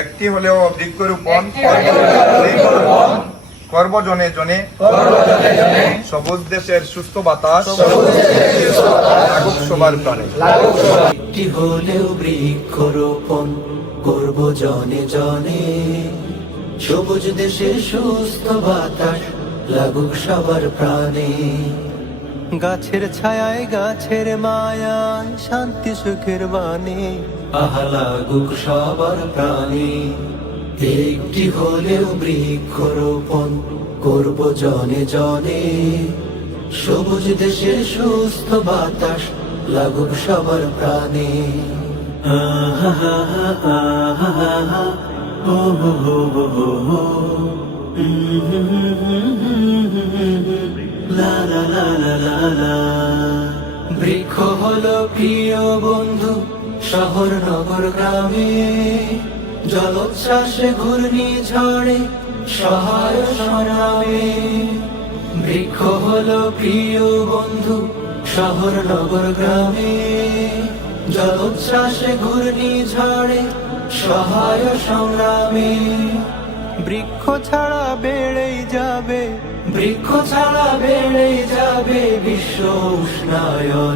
একটি হলেও বৃক্ষরোপণ করব জনে জনে, সবুজ দেশের সুস্থ বাতাস লাগুক সবার প্রাণে। একটি হলেও বৃক্ষরোপণ করব জনে জনে, সবুজ দেশের সুস্থ বাতাস লাগুক সবার প্রাণে। গাছের ছায়ায় গাছের মায়ায় শান্তি সুখের বাণী আহা লাগুক সবার প্রাণে। একটি হলেও বৃক্ষরোপণ করব জনে জনে, সবুজ দেশের সুস্থ বাতাস লাগুক সবার প্রাণে। আহা হা হা আহা হা হা ও হো হো হো হো হো। লা লা লা লা লা লা। বৃক্ষ হলো প্রিয় বন্ধু শহর নগর গ্রামে, জলোচ্ছ্বাসে ঘূর্ণি ঝড়ে সহায় সংগ্রামে। বৃক্ষ হলো প্রিয় বন্ধু শহর নগর গ্রামে, জলোচ্ছ্বাসে ঘূর্ণি ঝড়ে সহায় সংগ্রামে। বৃক্ষ ছাড়া বেড়েই যাবে, বৃক্ষ ছাড়া বেড়েই যাবে বিশ্ব উষ্ণায়ন।